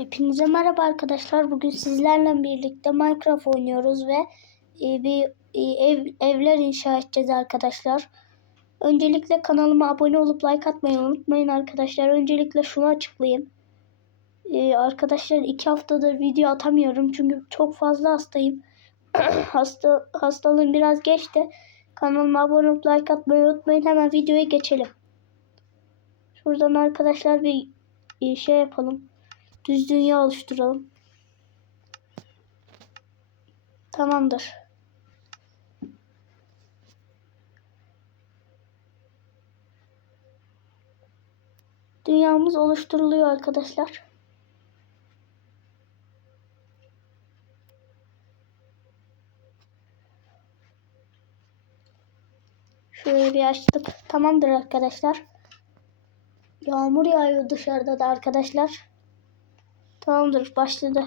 Hepinize merhaba arkadaşlar. Bugün sizlerle birlikte Minecraft oynuyoruz ve e, bir e, ev, evler inşa edeceğiz arkadaşlar. Öncelikle kanalıma abone olup like atmayı unutmayın arkadaşlar. Öncelikle şunu açıklayayım. E, arkadaşlar iki haftadır video atamıyorum çünkü çok fazla hastayım. Hasta hastalığım biraz geçti. Kanalıma abone olup like atmayı unutmayın. Hemen videoya geçelim. Şuradan arkadaşlar bir şey yapalım. Düz dünya oluşturalım. Tamamdır. Dünyamız oluşturuluyor arkadaşlar. Şöyle bir açtık. Tamamdır arkadaşlar. Yağmur yağıyor dışarıda da arkadaşlar. Tamamdır başladı.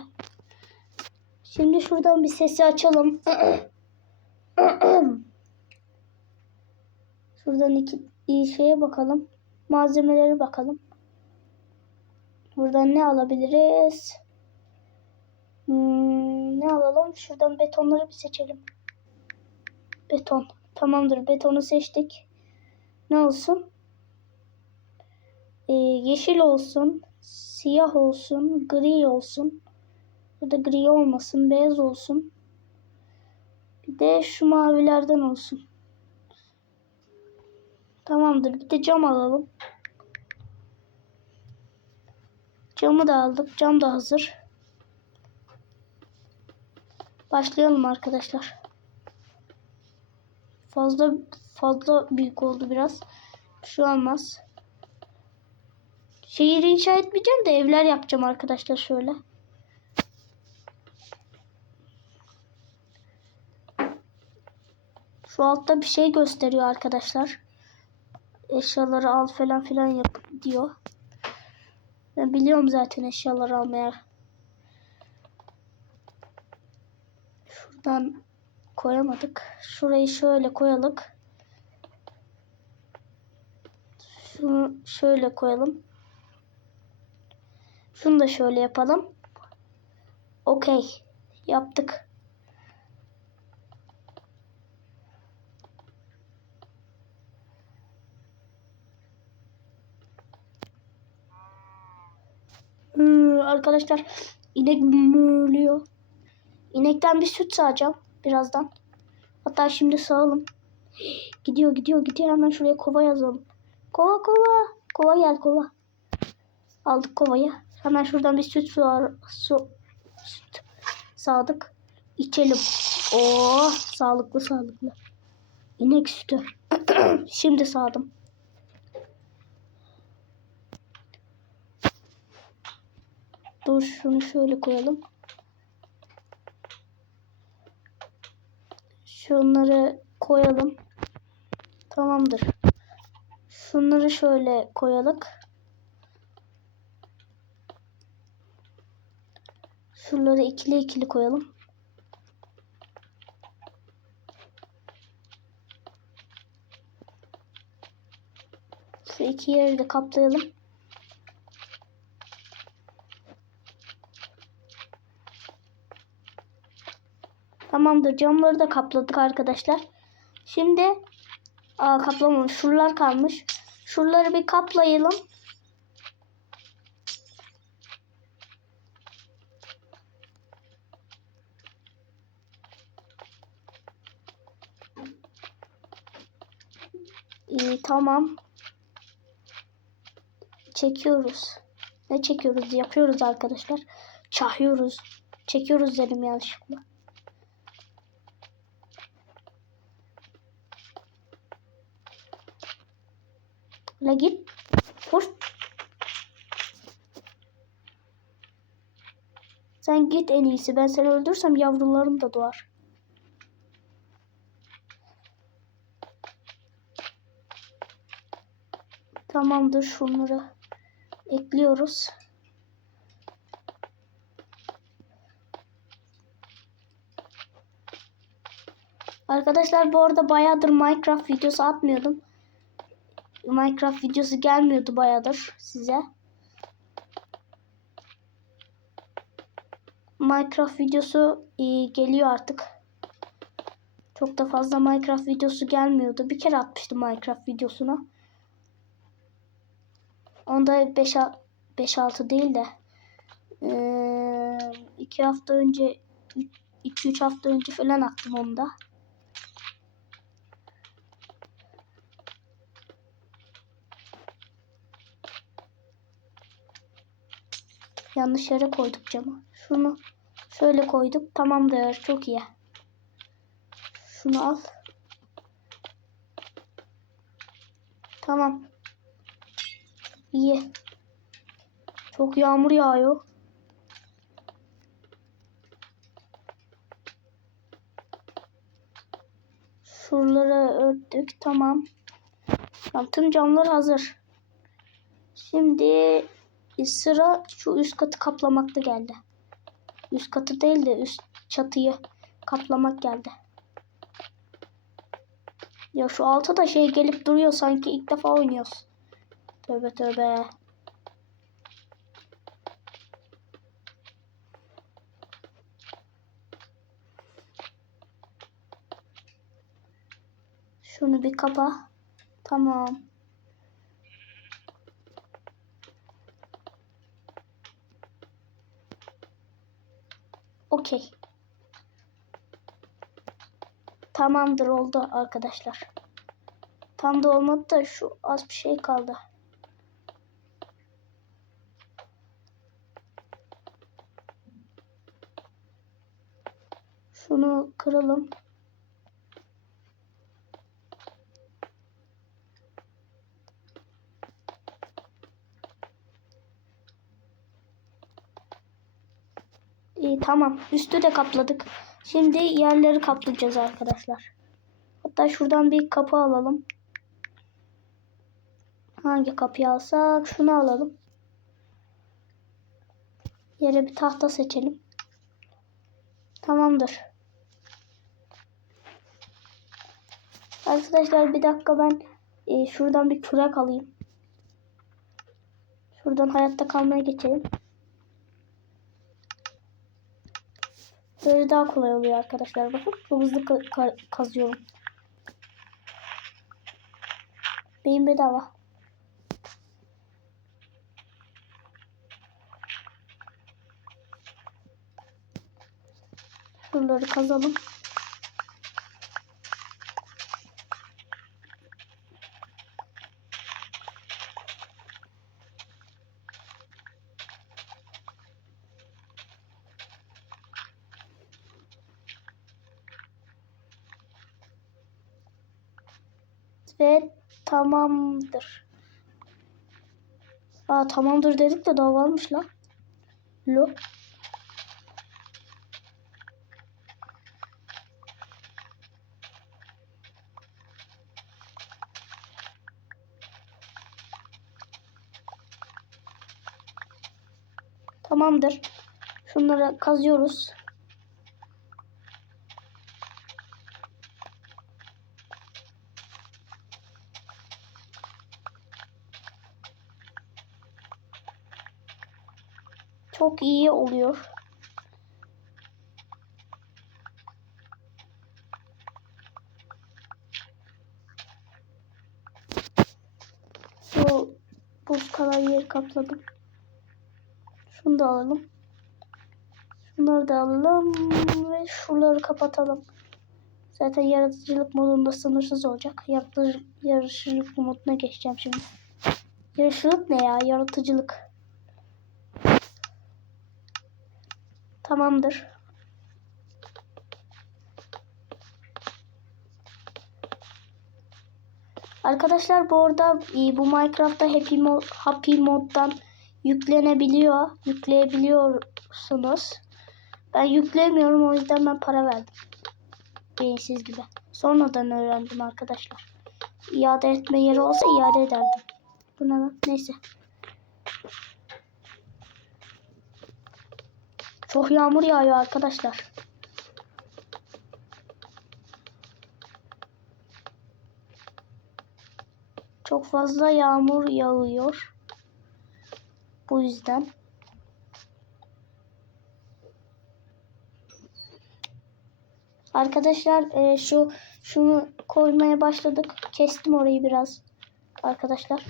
Şimdi şuradan bir sesi açalım. şuradan iki iyi şeye bakalım. Malzemeleri bakalım. Buradan ne alabiliriz? Hmm, ne alalım? Şuradan betonları bir seçelim. Beton. Tamamdır. Betonu seçtik. Ne olsun? Ee, yeşil olsun. Siyah olsun. Gri olsun. Ya da gri olmasın. Beyaz olsun. Bir de şu mavilerden olsun. Tamamdır. Bir de cam alalım. Camı da aldık. Cam da hazır. Başlayalım arkadaşlar. Fazla fazla büyük oldu biraz. Şu olmaz. Şehir inşa etmeyeceğim de evler yapacağım arkadaşlar şöyle. Şu altta bir şey gösteriyor arkadaşlar. Eşyaları al falan filan yap diyor. Ben biliyorum zaten eşyaları almaya. Şuradan koyamadık. Şurayı şöyle koyalım. Şunu şöyle koyalım. Şunu da şöyle yapalım. Okey. Yaptık. Hmm, arkadaşlar inek mürlüyor. İnekten bir süt sağacağım birazdan. Hatta şimdi sağalım. Gidiyor gidiyor gidiyor hemen şuraya kova yazalım. Kova kova. Kova gel kova. Aldık kovayı. Hemen şuradan bir süt su, su süt sağdık. İçelim. Oo, sağlıklı sağlıklı. İnek sütü. Şimdi sağdım. Dur şunu şöyle koyalım. Şunları koyalım. Tamamdır. Şunları şöyle koyalım. Şuraları ikili ikili koyalım. Şu iki yeri de kaplayalım. Tamamdır. Camları da kapladık arkadaşlar. Şimdi aa, kaplamamış. Şuralar kalmış. Şuraları bir kaplayalım. İyi tamam. Çekiyoruz. Ne çekiyoruz? Yapıyoruz arkadaşlar. Çahıyoruz. Çekiyoruz dedim yanlışlıkla. La git. Vur. Sen git en iyisi. Ben seni öldürsem yavrularım da doğar. Tamamdır şunları ekliyoruz. Arkadaşlar bu arada bayağıdır Minecraft videosu atmıyordum. Minecraft videosu gelmiyordu bayağıdır size. Minecraft videosu e, geliyor artık. Çok da fazla Minecraft videosu gelmiyordu. Bir kere atmıştım Minecraft videosuna. Onda 5-6 değil de 2 hafta önce 2-3 hafta önce falan attım onu da. Yanlış yere koyduk camı. Şunu şöyle koyduk. Tamamdır. Çok iyi. Şunu al. Tamam. İyi. Çok yağmur yağıyor. Şuraları örttük. Tamam. Tamam. Tüm camlar hazır. Şimdi sıra şu üst katı kaplamakta geldi. Üst katı değil de üst çatıyı kaplamak geldi. Ya şu alta da şey gelip duruyor sanki ilk defa oynuyoruz. Tövbe tövbe. Şunu bir kapa. Tamam. Okey. Tamamdır oldu arkadaşlar. Tam da olmadı da şu az bir şey kaldı. Şunu kıralım. İyi tamam. Üstü de kapladık. Şimdi yerleri kaplayacağız arkadaşlar. Hatta şuradan bir kapı alalım. Hangi kapıyı alsak? Şunu alalım. Yere bir tahta seçelim. Tamamdır. Arkadaşlar bir dakika ben e, şuradan bir kürek alayım. Şuradan hayatta kalmaya geçelim. Böyle daha kolay oluyor arkadaşlar. Bakın çok hızlı ka ka kazıyorum. Beyin bedava. Şuraları kazalım. Ve tamamdır. Aa tamamdır dedik de daha varmış lan. Lo. Tamamdır. Şunları kazıyoruz. Çok iyi oluyor. Şu buz kalan yeri kapladım. Şunu da alalım. Şunları da alalım ve şuraları kapatalım. Zaten yaratıcılık modunda sınırsız olacak. Yaratıcı, yarışçılık moduna geçeceğim şimdi. Yarışçılık ne ya? Yaratıcılık. Tamamdır. Arkadaşlar bu arada e, bu Minecraft'ta Happy, Mod, Happy Mod'dan yüklenebiliyor. Yükleyebiliyorsunuz. Ben yüklemiyorum o yüzden ben para verdim. Beyinsiz gibi. Sonradan öğrendim arkadaşlar. İade etme yeri olsa iade ederdim. Bu ne lan? Neyse. Çok yağmur yağıyor arkadaşlar. Çok fazla yağmur yağıyor. Bu yüzden. Arkadaşlar e, şu şunu koymaya başladık. Kestim orayı biraz. Arkadaşlar.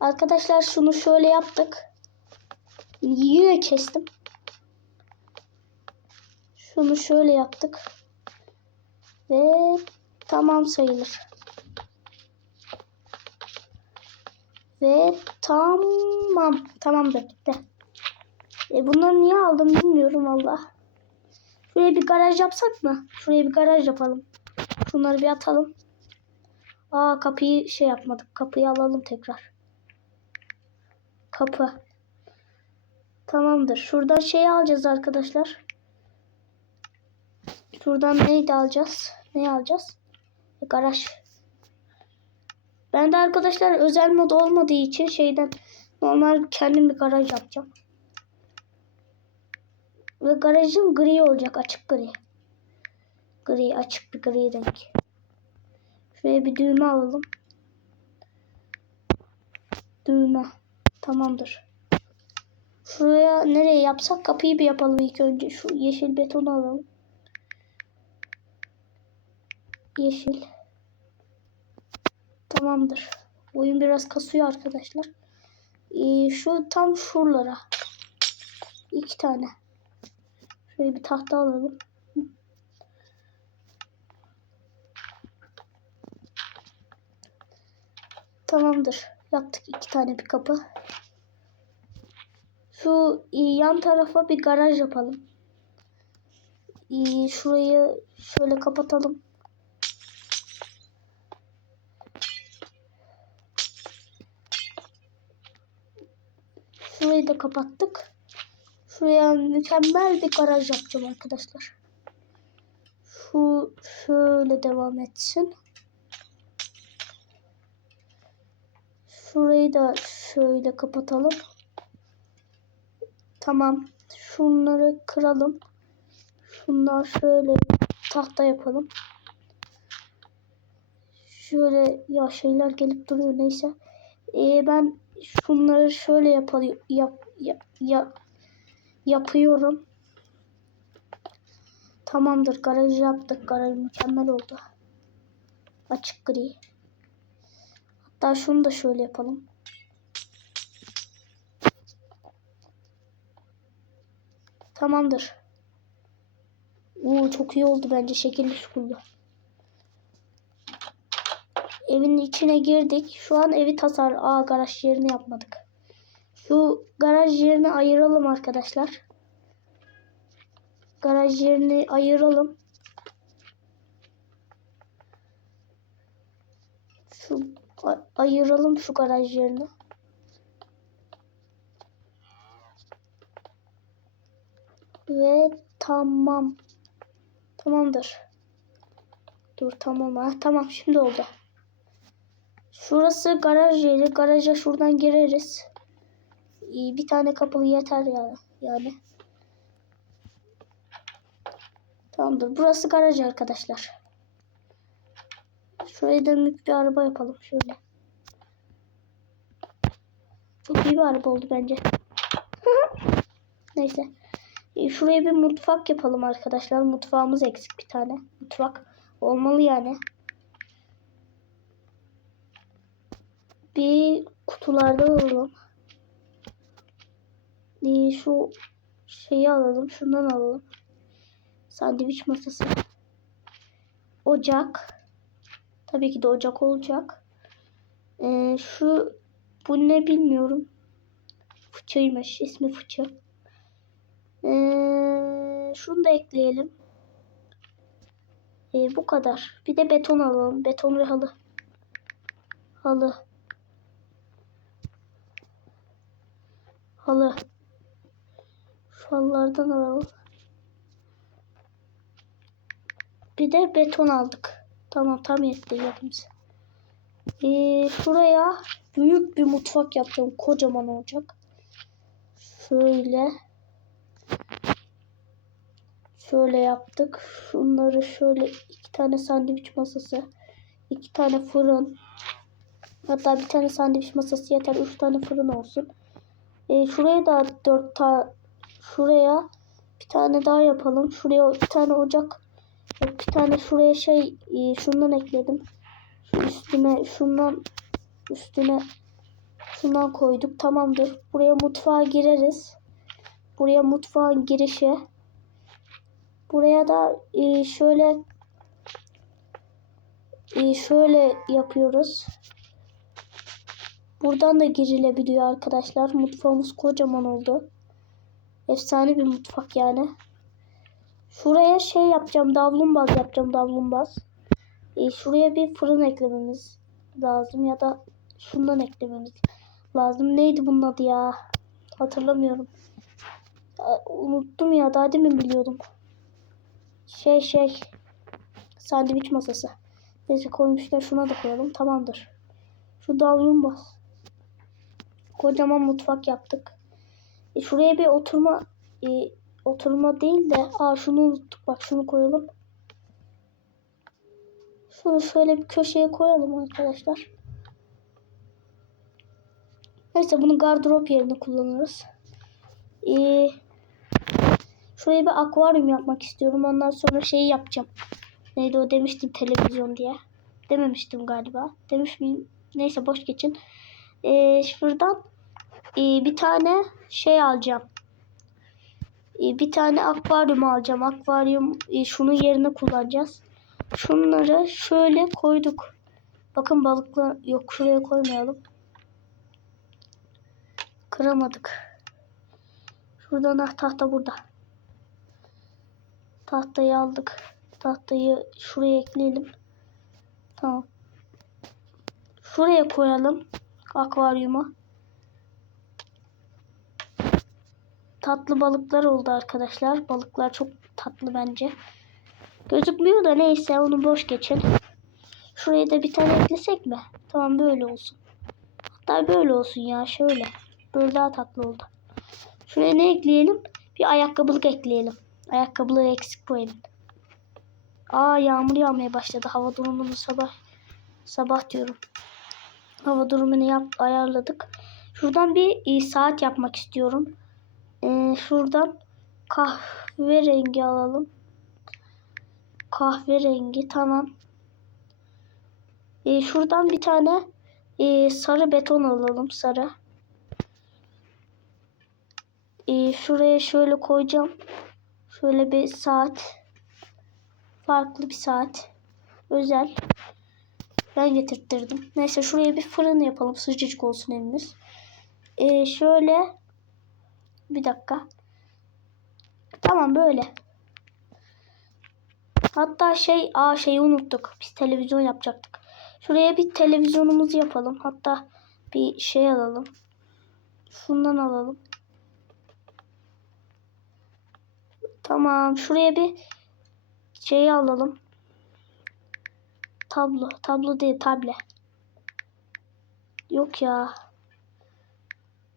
Arkadaşlar şunu şöyle yaptık. Yine kestim. Şunu şöyle yaptık. Ve tamam sayılır. Ve tamam. Tamamdır bitti. E bunları niye aldım bilmiyorum valla. Şuraya bir garaj yapsak mı? Şuraya bir garaj yapalım. Şunları bir atalım. Aa kapıyı şey yapmadık. Kapıyı alalım tekrar. Kapı. Tamamdır. Şuradan şey alacağız arkadaşlar. Şuradan neydi alacağız? Ne alacağız? Garaj. Ben de arkadaşlar özel mod olmadığı için şeyden normal kendim bir garaj yapacağım. Ve garajım gri olacak. Açık gri. Gri. Açık bir gri renk. Şuraya bir düğme alalım. Düğme. Tamamdır. Şuraya nereye yapsak kapıyı bir yapalım ilk önce. Şu yeşil betonu alalım. Yeşil. Tamamdır. Oyun biraz kasıyor arkadaşlar. Ee, şu tam şuralara. İki tane. Şöyle bir tahta alalım. Tamamdır. Yaptık iki tane bir kapı. Şu yan tarafa bir garaj yapalım. Şurayı şöyle kapatalım. Şurayı da kapattık. Şuraya mükemmel bir garaj yapacağım arkadaşlar. Şu şöyle devam etsin. Şurayı da şöyle kapatalım. Tamam. Şunları kıralım. Şunlar şöyle tahta yapalım. Şöyle ya şeyler gelip duruyor neyse. Ee, ben şunları şöyle yapalım yap, yap, yap, yapıyorum. Tamamdır. Garajı yaptık. Garaj mükemmel oldu. Açık gri. Hatta şunu da şöyle yapalım. Tamamdır. Oo, çok iyi oldu bence. Şekilli şukullu. Evin içine girdik. Şu an evi tasar. Aa garaj yerini yapmadık. Şu garaj yerini ayıralım arkadaşlar. Garaj yerini ayıralım. Şu ayıralım şu garaj yerini. Ve tamam. Tamamdır. Dur tamam. Ha, tamam şimdi oldu. Şurası garaj yeri. Garaja şuradan gireriz. İyi, Bir tane kapılı yeter ya yani. Tamamdır. Burası garaj arkadaşlar. Şuraya dönük bir araba yapalım şöyle. Çok iyi bir araba oldu bence. Neyse. E, Şuraya bir mutfak yapalım arkadaşlar. Mutfağımız eksik bir tane. Mutfak olmalı yani. Bir kutulardan alalım. E, şu şeyi alalım. Şundan alalım. Sandviç masası. Ocak. Tabii ki de ocak olacak. E, şu bu ne bilmiyorum. Fıçıymış. İsmi fıçı. Ee, şunu da ekleyelim. Ee, bu kadar. Bir de beton alalım. Beton ve halı. Halı. Halı. Şu halılardan alalım. Bir de beton aldık. Tamam tam yetti hepimiz. Ee, şuraya büyük bir mutfak yapacağım. Kocaman olacak. Şöyle. Şöyle yaptık. Şunları şöyle iki tane sandviç masası, iki tane fırın. Hatta bir tane sandviç masası yeter. Üç tane fırın olsun. E, şuraya da dört ta şuraya Bir tane daha yapalım. Şuraya bir tane ocak. Bir tane şuraya şey e, şundan ekledim. Şu üstüne şundan üstüne şundan koyduk. Tamamdır. Buraya mutfağa gireriz. Buraya mutfağın girişi. Buraya da e, şöyle e, şöyle yapıyoruz. Buradan da girilebiliyor arkadaşlar. Mutfağımız kocaman oldu. Efsane bir mutfak yani. Şuraya şey yapacağım. Davlumbaz yapacağım. Davlumbaz. E, şuraya bir fırın eklememiz lazım. Ya da şundan eklememiz lazım. Neydi bunun adı ya? Hatırlamıyorum. Unuttum ya. Daha demin biliyordum. Şey şey. Sandviç masası. Neyse koymuşlar. Şuna da koyalım. Tamamdır. Şu davlumbaz. Kocaman mutfak yaptık. E, şuraya bir oturma e, oturma değil de aa şunu unuttuk bak şunu koyalım. Şunu şöyle bir köşeye koyalım arkadaşlar. Neyse bunu gardırop yerine kullanırız. Ee, şuraya bir akvaryum yapmak istiyorum. Ondan sonra şeyi yapacağım. Neydi o demiştim televizyon diye. Dememiştim galiba. Demiş miyim? Neyse boş geçin. Ee, şuradan e, bir tane şey alacağım. E, bir tane akvaryum alacağım. Akvaryum e, şunun yerine kullanacağız. Şunları şöyle koyduk. Bakın balıklar yok şuraya koymayalım. Kıramadık. Şuradan ah tahta burada. Tahtayı aldık. Tahtayı şuraya ekleyelim. Tamam. Şuraya koyalım akvaryuma. Tatlı balıklar oldu arkadaşlar. Balıklar çok tatlı bence. Gözükmüyor da neyse onu boş geçin. Şuraya da bir tane eklesek mi? Tamam böyle olsun. Hatta böyle olsun ya şöyle. Böyle daha tatlı oldu. Şuraya ne ekleyelim? Bir ayakkabılık ekleyelim. Ayakkabılığı eksik koyalım. Aa yağmur yağmaya başladı. Hava durumunu sabah sabah diyorum. Hava durumunu yap, ayarladık. Şuradan bir e, saat yapmak istiyorum. E, şuradan kahverengi alalım. Kahverengi tamam. E, şuradan bir tane e, sarı beton alalım. Sarı. E, şuraya şöyle koyacağım. Şöyle bir saat. Farklı bir saat. Özel. Ben getirttirdim. Neyse şuraya bir fırın yapalım. Sıcacık olsun evimiz. Ee, şöyle. Bir dakika. Tamam böyle. Hatta şey, aa şeyi unuttuk. Biz televizyon yapacaktık. Şuraya bir televizyonumuzu yapalım. Hatta bir şey alalım. Şundan alalım. Tamam. Şuraya bir şeyi alalım. Tablo. Tablo değil table. Yok ya.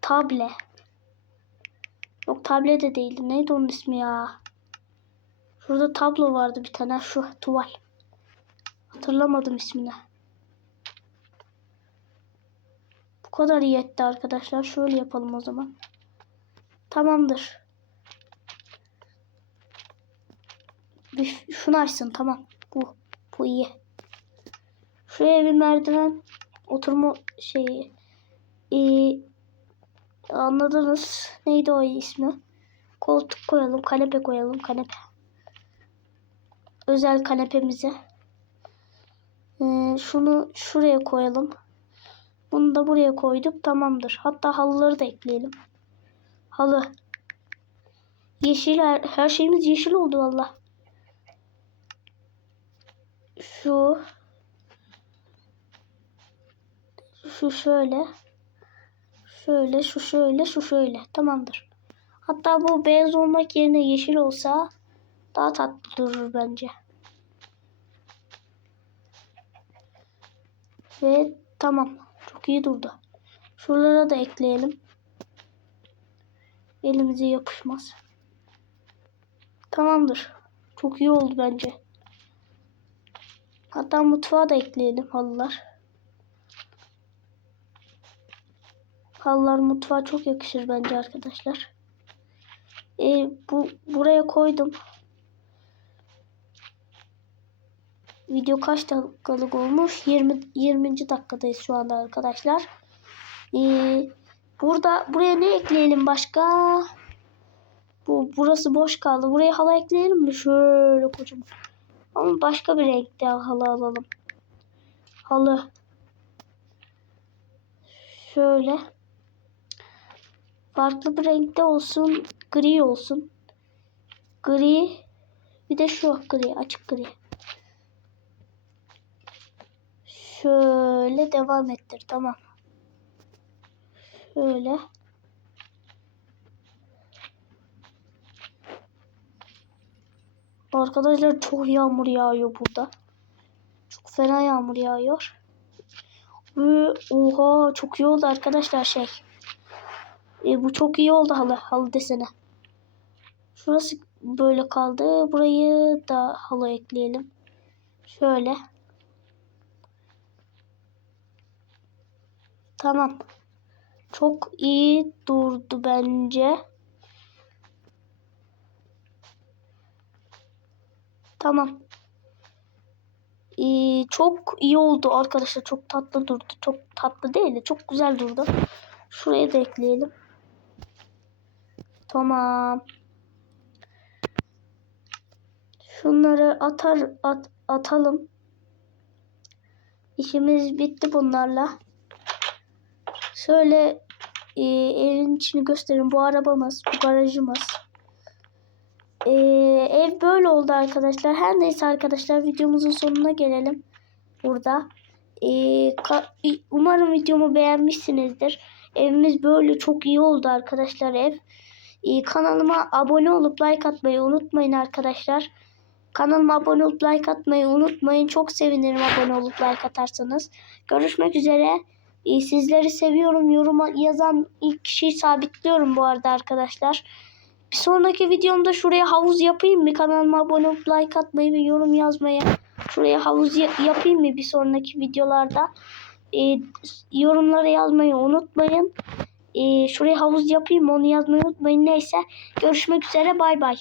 Table. Yok table de değildi. Neydi onun ismi ya? Şurada tablo vardı bir tane. Şu tuval. Hatırlamadım ismini. Bu kadar iyi etti arkadaşlar. Şöyle yapalım o zaman. Tamamdır. Bir şunu açsın tamam. Bu. Bu iyi. Şuraya bir merdiven oturma şeyi. Ee, anladınız. Neydi o ismi? Koltuk koyalım. Kanepe koyalım. Kanepe. Özel kanepemize. Ee, şunu şuraya koyalım. Bunu da buraya koyduk. Tamamdır. Hatta halıları da ekleyelim. Halı. Yeşil her, her şeyimiz yeşil oldu valla. Şu şu şöyle. Şöyle, şu şöyle, şu şöyle. Tamamdır. Hatta bu beyaz olmak yerine yeşil olsa daha tatlı durur bence. Ve tamam. Çok iyi durdu. Şuralara da ekleyelim. Elimize yapışmaz. Tamamdır. Çok iyi oldu bence. Hatta mutfağa da ekleyelim halılar. Halılar mutfağa çok yakışır bence arkadaşlar. e, bu buraya koydum. Video kaç dakikalık olmuş? 20 20. dakikadayız şu anda arkadaşlar. Ee, burada buraya ne ekleyelim başka? Bu burası boş kaldı. Buraya halı ekleyelim mi? Şöyle kocaman. Ama başka bir renkte halı alalım. Halı. Şöyle. Farklı bir renkte olsun. Gri olsun. Gri. Bir de şu gri. Açık gri. Şöyle devam ettir. Tamam. Şöyle. Arkadaşlar çok yağmur yağıyor burada. Çok fena yağmur yağıyor. Ve oha çok iyi oldu arkadaşlar şey. E, bu çok iyi oldu halı, halı desene. Şurası böyle kaldı. Burayı da halı ekleyelim. Şöyle. Tamam. Çok iyi durdu bence. Tamam. Ee, çok iyi oldu arkadaşlar. Çok tatlı durdu. Çok tatlı değil de çok güzel durdu. Şuraya da ekleyelim. Tamam. Şunları atar at, atalım. İşimiz bitti bunlarla. Şöyle e, evin içini göstereyim. Bu arabamız, bu garajımız. E, ev böyle oldu arkadaşlar. Her neyse arkadaşlar videomuzun sonuna gelelim. Burada. E, ka- umarım videomu beğenmişsinizdir. Evimiz böyle çok iyi oldu arkadaşlar ev. E, kanalıma abone olup like atmayı unutmayın arkadaşlar. Kanalıma abone olup like atmayı unutmayın. Çok sevinirim abone olup like atarsanız. Görüşmek üzere. Ee, Sizleri seviyorum. Yoruma yazan ilk kişiyi sabitliyorum bu arada arkadaşlar. Bir sonraki videomda şuraya havuz yapayım mı? Kanalıma abone olup like atmayı ve yorum yazmayı. Şuraya havuz ya- yapayım mı bir sonraki videolarda? Ee, yorumlara yazmayı unutmayın. Ee, şuraya havuz yapayım onu yazmayı unutmayın. Neyse görüşmek üzere bay bay.